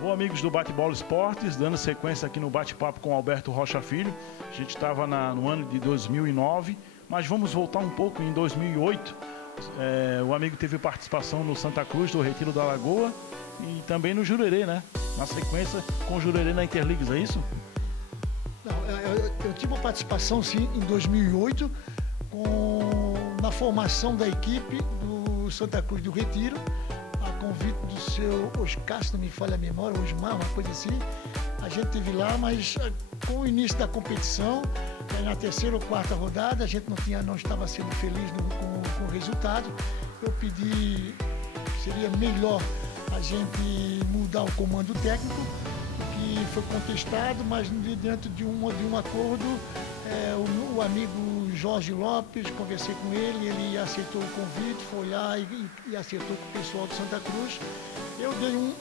Bom, amigos do Bate-Bola Esportes, dando sequência aqui no bate-papo com Alberto Rocha Filho. A gente estava no ano de 2009, mas vamos voltar um pouco em 2008. O amigo teve participação no Santa Cruz do Retiro da Lagoa e também no Jurerê, né? Na sequência com o Jurerê na Interligas, é isso? Não, eu tive uma participação sim em 2008 na formação da equipe do Santa Cruz do Retiro, a convite do seu Oscar, se não me falha a memória, Osmar, uma coisa assim. A gente esteve lá, mas com o início da competição, na terceira ou quarta rodada, a gente não estava sendo feliz com o resultado. Eu pedi que seria melhor a gente mudar o comando técnico, que foi contestado, mas dentro de um acordo, o amigo Jorge Lopes, conversei com ele aceitou o convite, foi lá e acertou com o pessoal de Santa Cruz. Eu dei um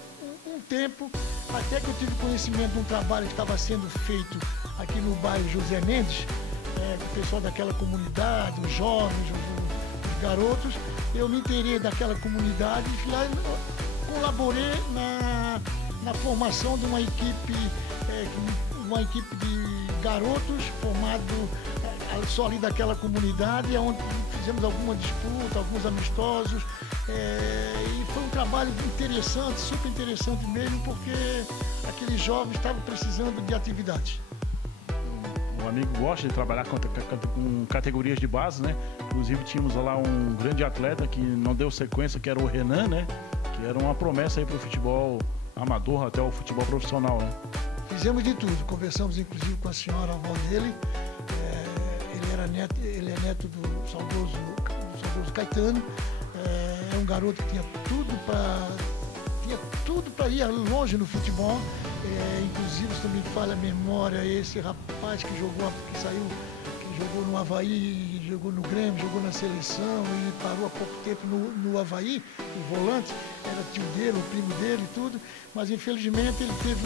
tempo, até que eu tive conhecimento de um trabalho que estava sendo feito aqui no bairro José Mendes, com o pessoal daquela comunidade, os jovens, os garotos. Eu me inteirei daquela comunidade e fui lá e colaborei na formação de uma equipe de garotos formado só ali daquela comunidade, onde fizemos alguma disputa, alguns amistosos, e foi um trabalho interessante, super interessante mesmo, porque aqueles jovens estavam precisando de atividades. O amigo gosta de trabalhar com categorias de base, né? Inclusive tínhamos lá um grande atleta que não deu sequência, que era o Renan, né? Que era uma promessa aí para o futebol amador até o futebol profissional, né? Fizemos de tudo, conversamos inclusive com a senhora, a avó dele. Ele é neto do saudoso Caetano. É um garoto que tinha tudo para ir longe no futebol. Inclusive, se não me falha a memória, esse rapaz que jogou no Avaí, jogou no Grêmio, jogou na seleção e parou há pouco tempo no Avaí, o volante, era tio dele, o primo dele e tudo, mas infelizmente ele teve,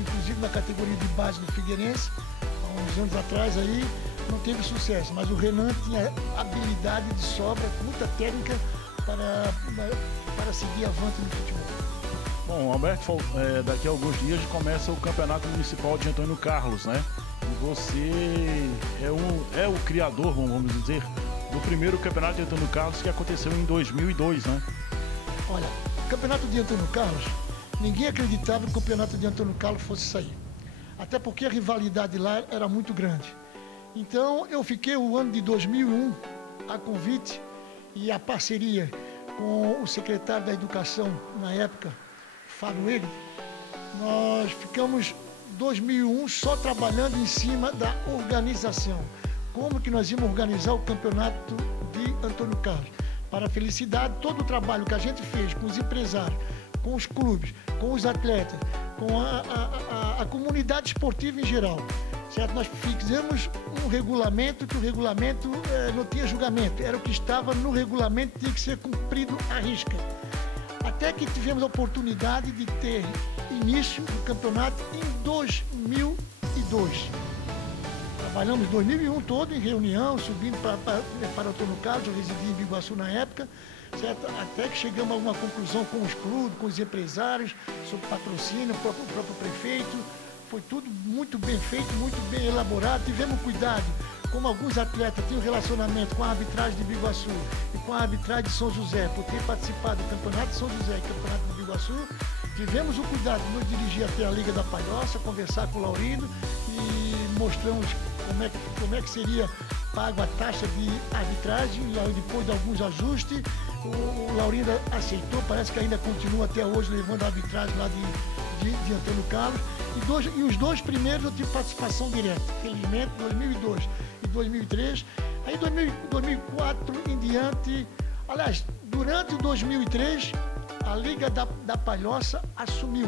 inclusive na categoria de base do Figueirense, há uns anos atrás aí, não teve sucesso, mas o Renan tinha habilidade de sobra, muita técnica para seguir avante no futebol. Bom, Alberto, daqui a alguns dias começa o Campeonato Municipal de Antônio Carlos, né? E você é o criador, vamos dizer, do primeiro Campeonato de Antônio Carlos que aconteceu em 2002, né? Olha, o Campeonato de Antônio Carlos, ninguém acreditava que o Campeonato de Antônio Carlos fosse sair. Até porque a rivalidade lá era muito grande. Então, eu fiquei o ano de 2001 a convite e a parceria com o secretário da Educação, na época, Fábio Ele. Nós ficamos 2001 só trabalhando em cima da organização. Como que nós íamos organizar o campeonato de Antônio Carlos? Para a felicidade, todo o trabalho que a gente fez com os empresários, com os clubes, com os atletas, com a comunidade esportiva em geral, certo? Nós fizemos um regulamento, que o regulamento não tinha julgamento, era o que estava no regulamento, tinha que ser cumprido à risca. Até que tivemos a oportunidade de ter início do campeonato em 2002. Trabalhamos 2001 todo em reunião, subindo para Antônio Carlos, eu residi em Biguaçu na época, certo? Até que chegamos a uma conclusão com os clubes, com os empresários, sobre patrocínio, o próprio prefeito. Foi tudo muito bem feito, muito bem elaborado, tivemos cuidado. Como alguns atletas tinham relacionamento com a arbitragem de Biguaçu e com a arbitragem de São José, por ter participado do Campeonato de São José e Campeonato de Biguaçu, tivemos o cuidado de nos dirigir até a Liga da Palhoça, conversar com o Laurindo e mostramos como é que seria pago a taxa de arbitragem. E depois de alguns ajustes, o Laurindo aceitou, parece que ainda continua até hoje levando a arbitragem lá de Antônio Carlos. E os dois primeiros eu tive participação direta, felizmente, 2002 e 2003. Aí 2004 em diante, aliás, durante 2003, a Liga da Palhoça assumiu.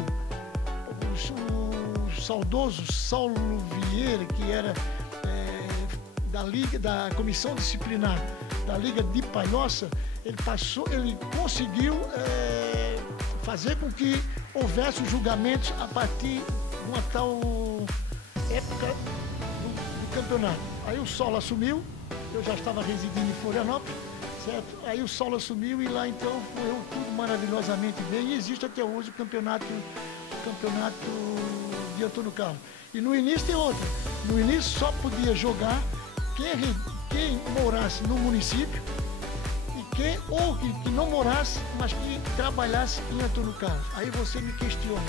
O saudoso Saulo Vieira, que era da Comissão Disciplinar da Liga de Palhoça, ele conseguiu fazer com que houvesse os julgamentos a partir de uma tal época do campeonato. Aí o Saulo assumiu, eu já estava residindo em Florianópolis, certo? Aí o Saulo assumiu e lá então foi tudo maravilhosamente bem e existe até hoje o campeonato campeonato de Antônio Carlos. E no início tem outra. No início só podia jogar quem morasse no município ou que não morasse, mas que trabalhasse em Antônio Carlos. Aí você me questiona,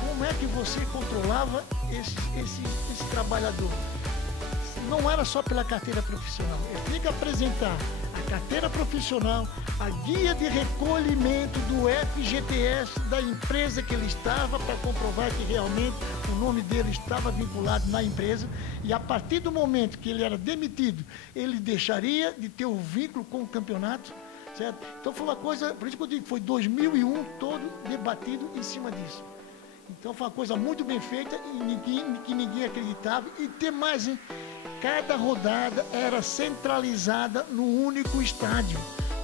como é que você controlava esse trabalhador? Não era só pela carteira profissional. Eu tinha que apresentar a carteira profissional, a guia de recolhimento do FGTS da empresa que ele estava, para comprovar que realmente o nome dele estava vinculado na empresa, e a partir do momento que ele era demitido, ele deixaria de ter o vínculo com o campeonato, certo? Então foi uma coisa, por isso que eu digo que foi 2001 todo debatido em cima disso. Então foi uma coisa muito bem feita e que ninguém acreditava. E tem mais, hein? Cada rodada era centralizada num único estádio.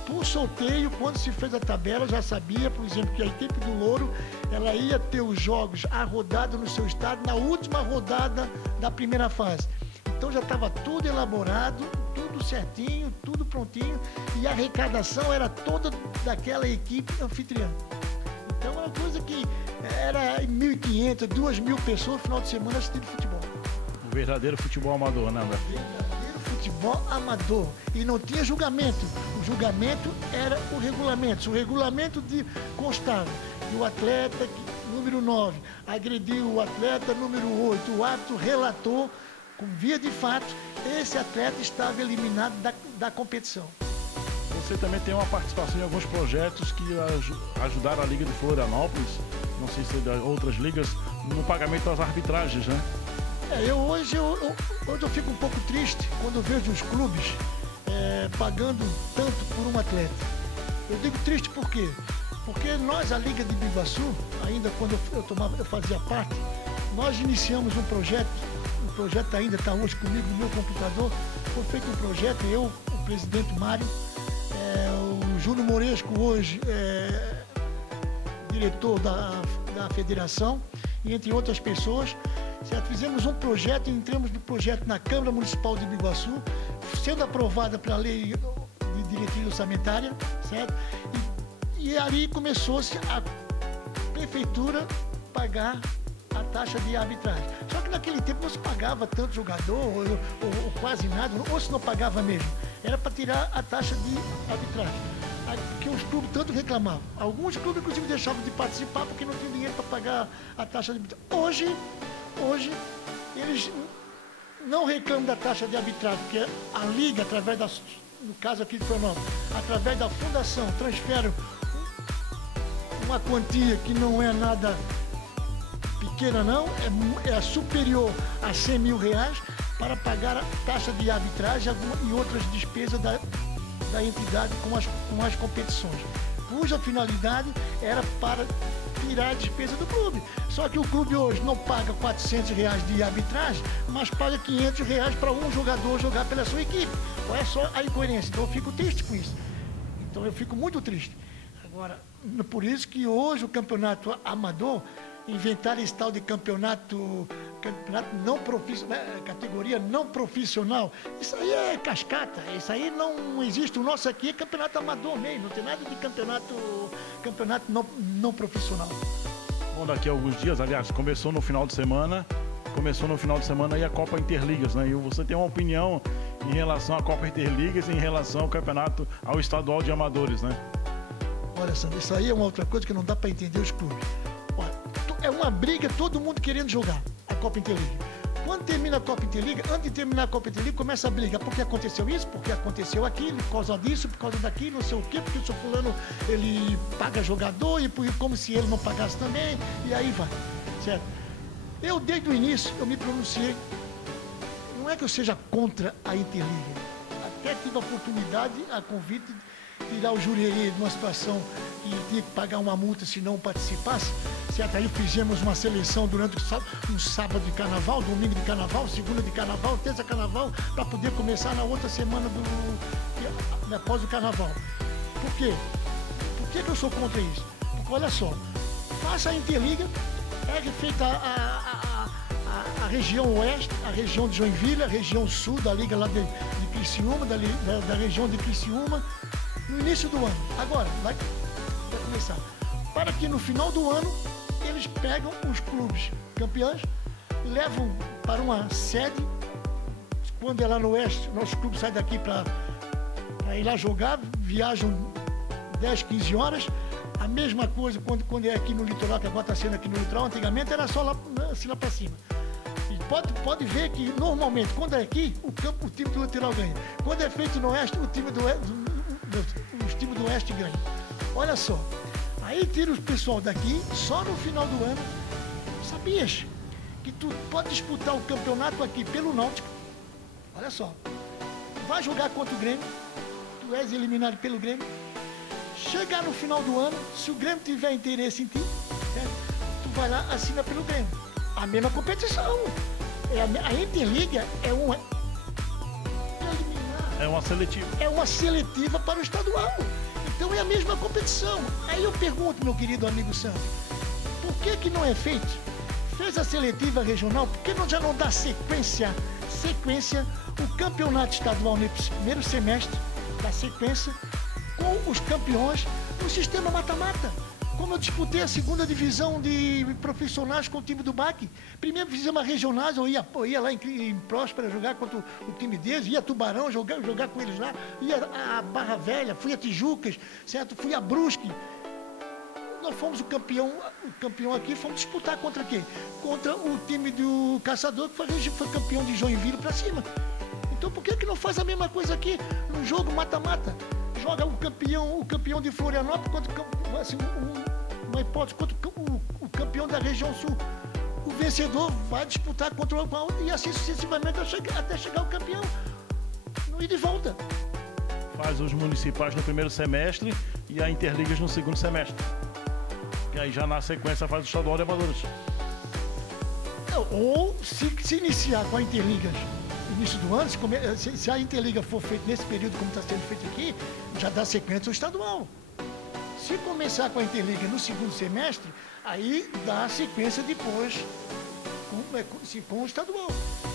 Por sorteio, quando se fez a tabela, já sabia, por exemplo, que a equipe do Louro, ela ia ter os jogos, a rodada no seu estádio, na última rodada da primeira fase. Então já estava tudo elaborado, tudo certinho, tudo prontinho, e a arrecadação era toda daquela equipe anfitriã. Então é uma coisa que era 1.500, 2.000 pessoas no final de semana assistindo futebol. O verdadeiro futebol amador, né, André? Verdadeiro futebol amador. E não tinha julgamento. O julgamento era o regulamento. Se o regulamento constava que o atleta número 9 agrediu o atleta número 8, o árbitro relatou, com via de fato, esse atleta estava eliminado da competição. Você também tem uma participação em alguns projetos que ajudaram a Liga de Florianópolis, não sei se das outras ligas, no pagamento das arbitragens, né? Hoje eu fico um pouco triste quando vejo os clubes pagando tanto por um atleta. Eu digo triste por quê? Porque nós, a Liga de Biguaçu, ainda quando eu fazia parte, nós iniciamos um projeto, o projeto ainda está hoje comigo no meu computador, foi feito um projeto, eu, o presidente Mário, o Júnior Moresco hoje diretor da federação, e entre outras pessoas, certo? Fizemos um projeto, entramos no projeto na Câmara Municipal de Biguaçu, sendo aprovada pela lei de diretriz orçamentária, certo? E ali começou-se a prefeitura pagar a taxa de arbitragem. Só que naquele tempo não se pagava tanto jogador, ou quase nada, ou se não pagava mesmo. Era para tirar a taxa de arbitragem. Que os clubes tanto reclamavam. Alguns clubes, inclusive, deixavam de participar porque não tinham dinheiro para pagar a taxa de arbitragem. Hoje, eles não reclamam da taxa de arbitragem, porque a Liga, através no caso aqui de Florianópolis, através da fundação, transfere uma quantia que não é nada pequena, não, é superior a 100 mil reais para pagar a taxa de arbitragem e outras despesas da entidade com as competições, cuja finalidade era para tirar a despesa do clube. Só que o clube hoje não paga 400 reais de arbitragem, mas paga 500 reais para um jogador jogar pela sua equipe. Olha só a incoerência. Então eu fico triste com isso. Então eu fico muito triste. Agora, por isso que hoje o campeonato amador, inventaram esse tal de campeonato não profissional, categoria não profissional. Isso aí é cascata, isso aí não existe. O nosso aqui é campeonato amador mesmo, não tem nada de campeonato não profissional. Bom, daqui a alguns dias, aliás, começou no final de semana aí a Copa Interligas, né? E você tem uma opinião em relação à Copa Interligas e em relação ao campeonato, ao estadual de amadores, né? Olha, Sandro, isso aí é uma outra coisa que não dá para entender os clubes. Olha, é uma briga, todo mundo querendo jogar a Copa Interliga. Quando termina a Copa Interliga, antes de terminar a Copa Interliga, começa a briga. Porque aconteceu isso, porque aconteceu aquilo, por causa disso, por causa daquilo, não sei o quê, porque o seu fulano, ele paga jogador, e como se ele não pagasse também, e aí vai, certo? Eu, desde o início, eu me pronunciei. Não é que eu seja contra a Interliga. Até tive a oportunidade, a convite, de tirar o Jurerê de uma situação que tinha que pagar uma multa se não participasse, certo? Aí fizemos uma seleção durante um sábado de carnaval, domingo de carnaval, segunda de carnaval, terça de carnaval, para poder começar na outra semana após o carnaval. Por quê? Por que eu sou contra isso? Porque olha só, faça a Interliga, é feita a região oeste, a região de Joinville, a região sul da Liga lá de Criciúma, da região de Criciúma, no início do ano. Agora, vai começar. Para que no final do ano eles pegam os clubes campeões, levam para uma sede. Quando é lá no oeste, nosso clube sai daqui para ir lá jogar, viajam 10, 15 horas. A mesma coisa quando é aqui no litoral, que agora está sendo aqui no litoral, antigamente era só lá, assim, lá para cima. E pode ver que normalmente, quando é aqui, o time do litoral ganha. Quando é feito no oeste, os times do oeste ganham. Olha só, aí tira o pessoal daqui, só no final do ano. Sabias que tu pode disputar o campeonato aqui pelo Náutico? Olha só, vai jogar contra o Grêmio, tu és eliminado pelo Grêmio. Chegar no final do ano, se o Grêmio tiver interesse em ti, certo? Tu vai lá, assina pelo Grêmio. A mesma competição. A Interliga é uma... É uma seletiva. É uma seletiva para o estadual. Então é a mesma competição. Aí eu pergunto, meu querido amigo Sandro, por que não é feito? Fez a seletiva regional, por que já não dá sequência o campeonato estadual nesse primeiro semestre, da sequência, com os campeões no sistema mata-mata? Como eu disputei a segunda divisão de profissionais com o time do BAC, primeiro fizemos regionais, eu ia lá em Próspera jogar contra o time deles, ia a Tubarão jogar com eles lá, ia a Barra Velha, fui a Tijucas, certo? Fui a Brusque. Nós fomos o campeão aqui, fomos disputar contra quem? Contra o time do Caçador, que foi campeão de Joinville para cima. Então por que não faz a mesma coisa aqui, no jogo mata-mata? Joga o campeão de Florianópolis contra assim, uma hipótese contra o campeão da região sul. O vencedor vai disputar contra o outro e assim sucessivamente até chegar o campeão. No ida e volta. Faz os municipais no primeiro semestre e a Interligas no segundo semestre. E aí já na sequência faz o estadual de amadores. Ou se iniciar com a Interligas início do ano, se a Interliga for feita nesse período como está sendo feito aqui, já dá sequência ao estadual. Se começar com a Interliga no segundo semestre, aí dá sequência depois com o estadual.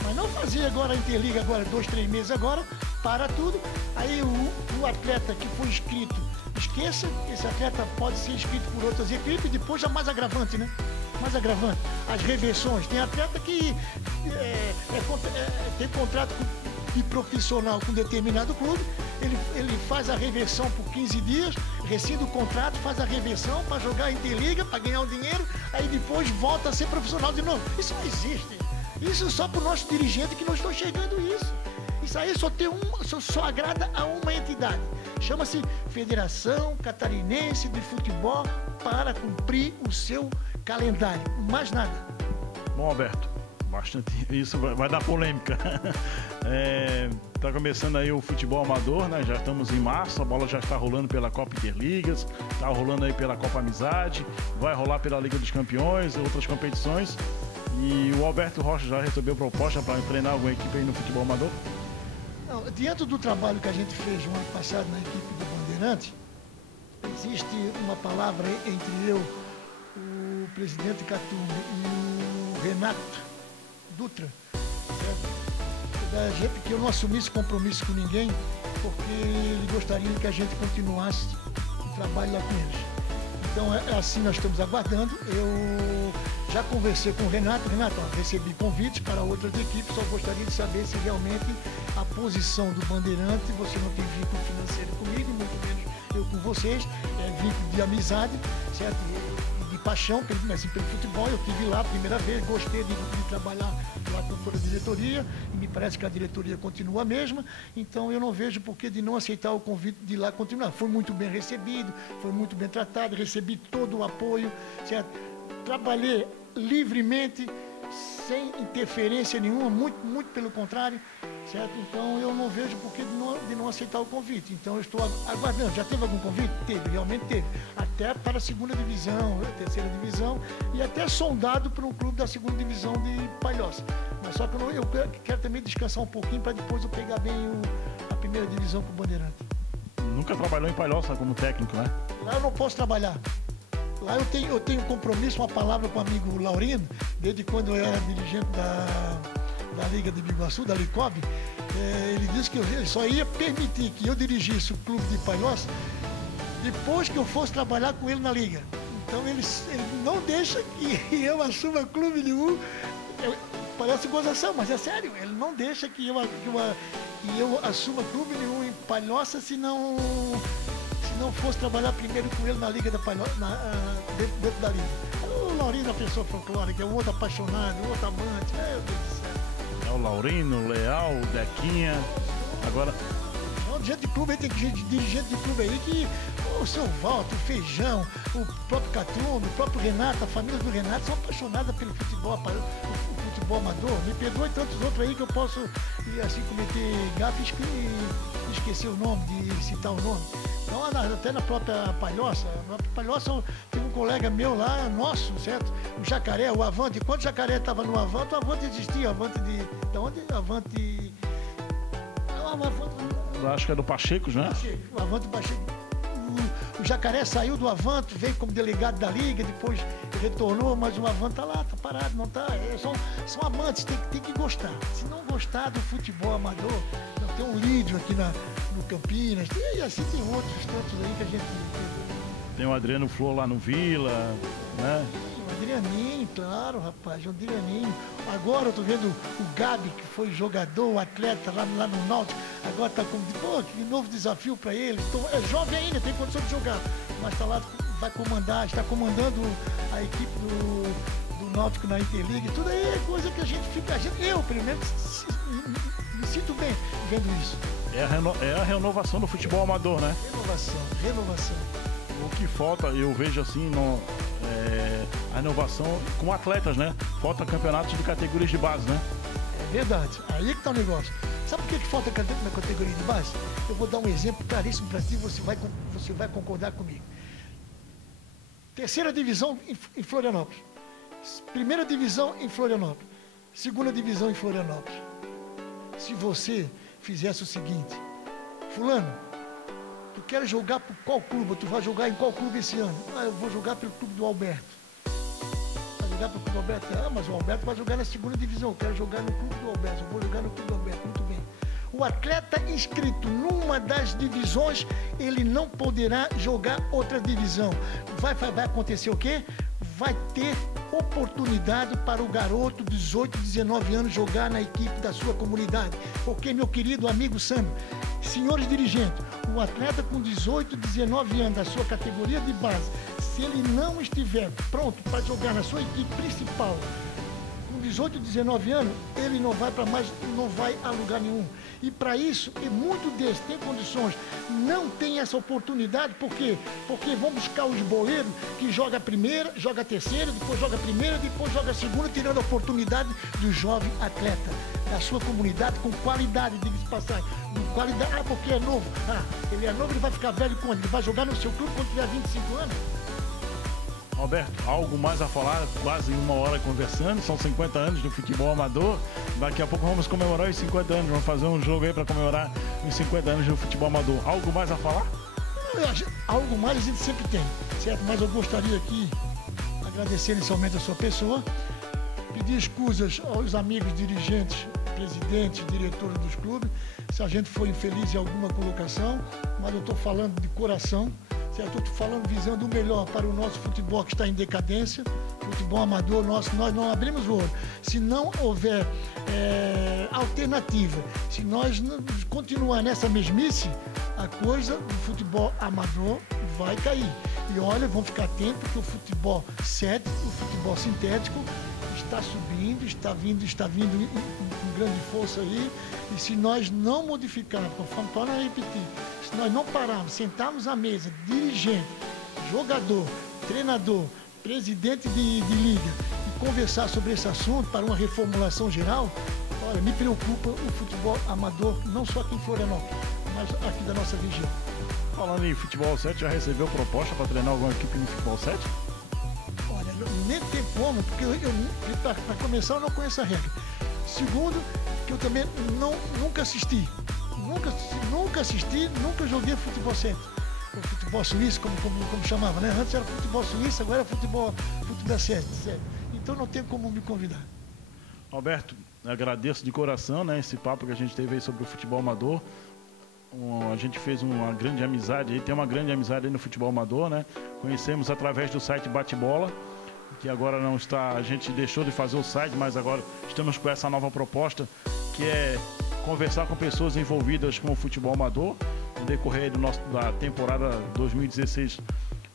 Mas não fazer agora a Interliga, 2, 3 meses agora, para tudo. Aí o atleta que foi inscrito, esqueça, esse atleta pode ser inscrito por outras equipes, depois já mais agravante, né? Mais agravante. As reversões. Tem atleta que tem contrato de profissional com determinado clube, ele faz a reversão por 15 dias, rescinde o contrato, faz a reversão para jogar a Interliga, para ganhar o dinheiro, aí depois volta a ser profissional de novo. Isso não existe. Isso só para o nosso dirigente que não estou chegando isso. Isso aí só agrada a uma entidade. Chama-se Federação Catarinense de Futebol para cumprir o seu calendário. Mais nada. Bom, Alberto, bastante. Isso vai dar polêmica. Tá começando aí o futebol amador, né? Já estamos em março, a bola já está rolando pela Copa Interligas, tá rolando aí pela Copa Amizade, vai rolar pela Liga dos Campeões e outras competições. E o Alberto Rocha já recebeu proposta para treinar alguma equipe aí no futebol amador? Não, diante do trabalho que a gente fez no ano passado na equipe do Bandeirante, existe uma palavra entre eu, o presidente Catumba e o Renato Dutra, certo? Da gente que eu não assumisse compromisso com ninguém, porque ele gostaria que a gente continuasse o trabalho lá com eles. Então é assim, nós estamos aguardando. Eu já conversei com o Renato, recebi convites para outras equipes, só gostaria de saber se realmente a posição do Bandeirante, você não tem vínculo financeiro comigo, muito menos eu com vocês, é vínculo de amizade, certo? De paixão pelo futebol. Eu estive lá a primeira vez, gostei de trabalhar lá com toda a diretoria, e me parece que a diretoria continua a mesma, então eu não vejo por que de não aceitar o convite de lá continuar. Foi muito bem recebido, foi muito bem tratado, recebi todo o apoio, certo? Trabalhei livremente, sem interferência nenhuma, muito pelo contrário, certo? Então eu não vejo por que de não aceitar o convite. Então eu estou aguardando. Já teve algum convite? Teve, realmente teve. Até para a segunda divisão, a terceira divisão, e até sondado para um clube da segunda divisão de Palhoça. Mas só que eu quero também descansar um pouquinho para depois eu pegar bem a primeira divisão com o Bandeirante. Nunca trabalhou em Palhoça como técnico, né? Lá eu não posso trabalhar. Lá eu tenho compromisso, uma palavra com o amigo Laurino, desde quando eu era dirigente da Liga de Biguaçu, da Licob. Ele disse que ele só ia permitir que eu dirigisse o clube de Palhoça depois que eu fosse trabalhar com ele na Liga. Então ele não deixa que eu assuma clube nenhum. Parece gozação, mas é sério. Ele não deixa que eu assuma clube nenhum em Palhoça se não fosse trabalhar primeiro com ele na Liga da Palhoça, dentro da Liga. O Laurino é uma pessoa folclórica, é um outro apaixonado, um outro amante. Meu Deus do céu. É o Laurino, o Leal, o Dequinha. Agora... Gente de clube aí, tem dirigente de clube aí que o seu Walter, o Feijão, o próprio Catume, o próprio Renato, a família do Renato são apaixonadas pelo futebol, o futebol amador. Me perdoe tantos outros aí que eu posso assim cometer gafe e esquecer o nome, de citar o nome. Então até na própria Palhoça, tem um colega meu lá, nosso, certo? O Jacaré, o Avante. Quando o Jacaré estava no Avante, o Avante existia. Avante de onde? Avante... Acho que é do Pacheco, né? O Avante Pacheco. O Jacaré saiu do Avante, veio como delegado da Liga, depois retornou, mas o Avante tá lá, tá parado, não tá. São amantes, tem que gostar. Se não gostar do futebol amador, tem um Lídio aqui no Campinas, e assim tem outros tantos aí que a gente... Tem o Adriano Flor lá no Vila, né? O Adrianinho, claro, rapaz, o Adrianinho. Agora eu tô vendo o Gabi, que foi jogador, o atleta lá no Náutico, agora tá com... Pô, que novo desafio para ele. É jovem ainda, tem condição de jogar, mas tá lá, vai comandar, está comandando a equipe do Náutico na Interliga. Tudo aí é coisa que a gente fica... Eu, pelo menos, me sinto bem vendo isso. É a renovação do futebol amador, né? Renovação. O que falta, eu vejo assim, a renovação com atletas, né? Falta campeonatos de categorias de base, né? É verdade, aí que tá o negócio. Sabe por que falta na categoria de base? Eu vou dar um exemplo claríssimo para ti, você vai concordar comigo. Terceira divisão em Florianópolis. Primeira divisão em Florianópolis. Segunda divisão em Florianópolis. Se você fizesse o seguinte: fulano, tu quer jogar por qual clube? Tu vai jogar em qual clube esse ano? Eu vou jogar pelo clube do Alberto. Vai jogar pelo clube do Alberto? Mas o Alberto vai jogar na segunda divisão. Eu quero jogar no clube do Alberto. Eu vou jogar no clube do Alberto. Muito bem. O atleta inscrito numa das divisões, ele não poderá jogar outra divisão. Vai acontecer o quê? Vai ter oportunidade para o garoto de 18, 19 anos jogar na equipe da sua comunidade. Porque, meu querido amigo Sandro, senhores dirigentes, o atleta com 18, 19 anos da sua categoria de base, se ele não estiver pronto para jogar na sua equipe principal, com 18, 19 anos, ele não vai a lugar nenhum. E para isso, e muito desses tem condições, não tem essa oportunidade. Por quê? Porque vão buscar os boleiros que joga a primeira, joga a terceira, depois joga a primeira, depois joga a segunda, tirando a oportunidade do jovem atleta da sua comunidade com qualidade, diga-se de passagem. Qualidade, porque é novo. Ele é novo, ele vai ficar velho quando? Ele vai jogar no seu clube quando tiver 25 anos. Alberto, algo mais a falar? Quase uma hora conversando, são 50 anos do futebol amador. Daqui a pouco vamos comemorar os 50 anos, vamos fazer um jogo aí para comemorar os 50 anos do futebol amador. Algo mais a falar? Algo mais a gente sempre tem, certo? Mas eu gostaria aqui agradecer inicialmente a sua pessoa, pedir escusas aos amigos dirigentes, presidentes, diretores dos clubes, se a gente foi infeliz em alguma colocação, mas eu estou falando de coração. Estou falando visando o melhor para o nosso futebol que está em decadência, futebol amador nosso, nós não abrimos o olho. Se não houver alternativa, se nós continuar nessa mesmice, a coisa do futebol amador vai cair. E olha, vamos ficar atentos que o futebol o futebol sintético está subindo, está vindo com grande força aí. E se nós não modificarmos, conforme para repetir, se nós não pararmos, sentarmos à mesa, dirigente, jogador, treinador, presidente de liga, e conversar sobre esse assunto para uma reformulação geral, olha, me preocupa o futebol amador, não só aqui em Florianópolis, mas aqui da nossa região. Falando em futebol 7, já recebeu proposta para treinar alguma equipe no futebol 7? Olha, nem tem como, porque para começar eu não conheço a regra. Segundo, que eu também nunca assisti. Nunca joguei futebol 7. O futebol suíço, como chamava, né? Antes era futebol suíço, agora é futebol 7. Então não tem como me convidar. Alberto, agradeço de coração, né, esse papo que a gente teve aí sobre o futebol amador. A gente fez uma grande amizade, aí tem uma grande amizade aí no futebol amador, né? Conhecemos através do site Bate-Bola, que agora não está, a gente deixou de fazer o site, mas agora estamos com essa nova proposta, que é conversar com pessoas envolvidas com o futebol amador. No decorrer da temporada 2016,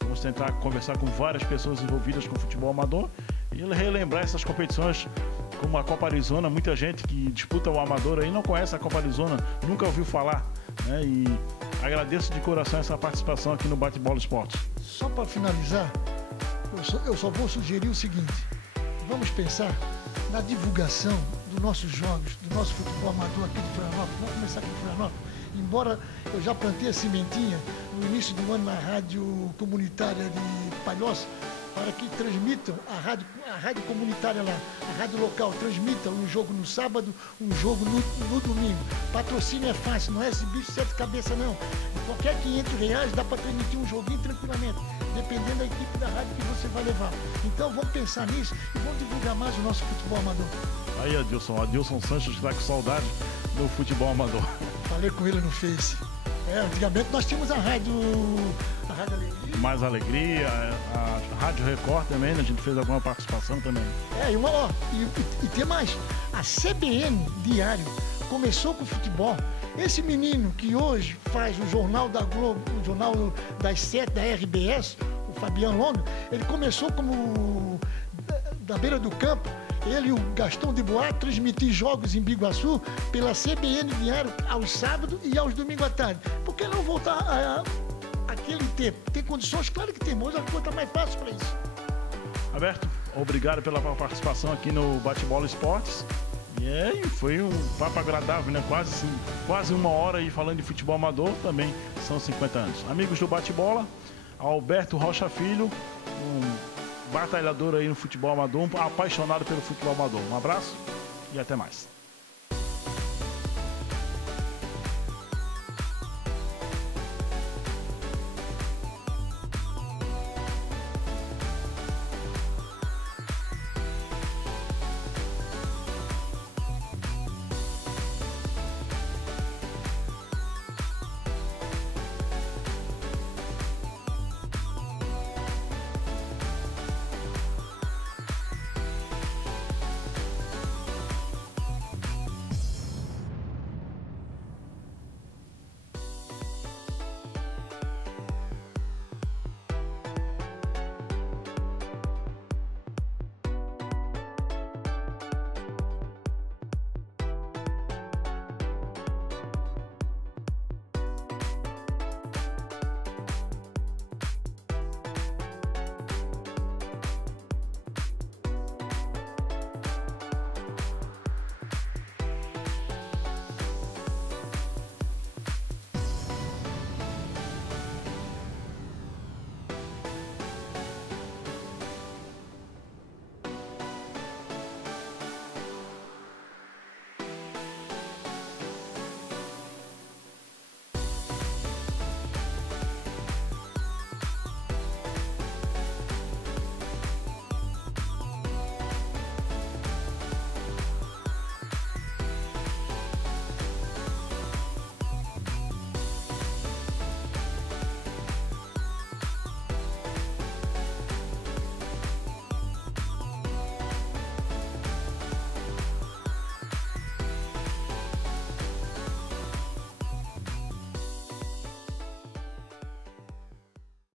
vamos tentar conversar com várias pessoas envolvidas com o futebol amador e relembrar essas competições como a Copa Arizona. Muita gente que disputa o amador aí não conhece a Copa Arizona, nunca ouviu falar, né? E agradeço de coração essa participação aqui no Bate-Bola Esportes. Só para finalizar, eu só vou sugerir o seguinte: vamos pensar na divulgação dos nossos jogos, do nosso futebol amador aqui de Florianópolis. Vamos começar aqui de Florianópolis. Embora eu já plantei a sementinha no início do ano na rádio comunitária de Palhoça, para que transmitam a rádio comunitária lá, a rádio local, transmitam um jogo no sábado, um jogo no domingo. Patrocínio é fácil, não é esse bicho de sete cabeças não. Qualquer R$500 dá para transmitir um joguinho tranquilamente, dependendo da equipe da rádio que você vai levar. Então vamos pensar nisso e vamos divulgar mais o nosso futebol amador. Aí, Adilson Sanches está com saudade do futebol amador. Falei com ele no Face. Antigamente nós tínhamos a rádio Alegria. Mais Alegria, a Rádio Record também, né? A gente fez alguma participação também. E tem mais. A CBN Diário começou com o futebol. Esse menino que hoje faz o Jornal da Globo, o Jornal das 7 da RBS, o Fabiano Longa, ele começou como da beira do campo. Ele e o Gastão de Boa transmitir jogos em Biguaçu pela CBN Diário aos sábados e aos domingos à tarde. Por que não voltar àquele tempo? Tem condições? Claro que tem, mas a coisa está mais fácil para isso. Alberto, obrigado pela participação aqui no Bate-Bola Esportes. E foi um papo agradável, né? Quase uma hora aí falando de futebol amador, também são 50 anos. Amigos do Bate-Bola, Alberto Rocha Filho, batalhador aí no futebol amador, um apaixonado pelo futebol amador. Um abraço e até mais.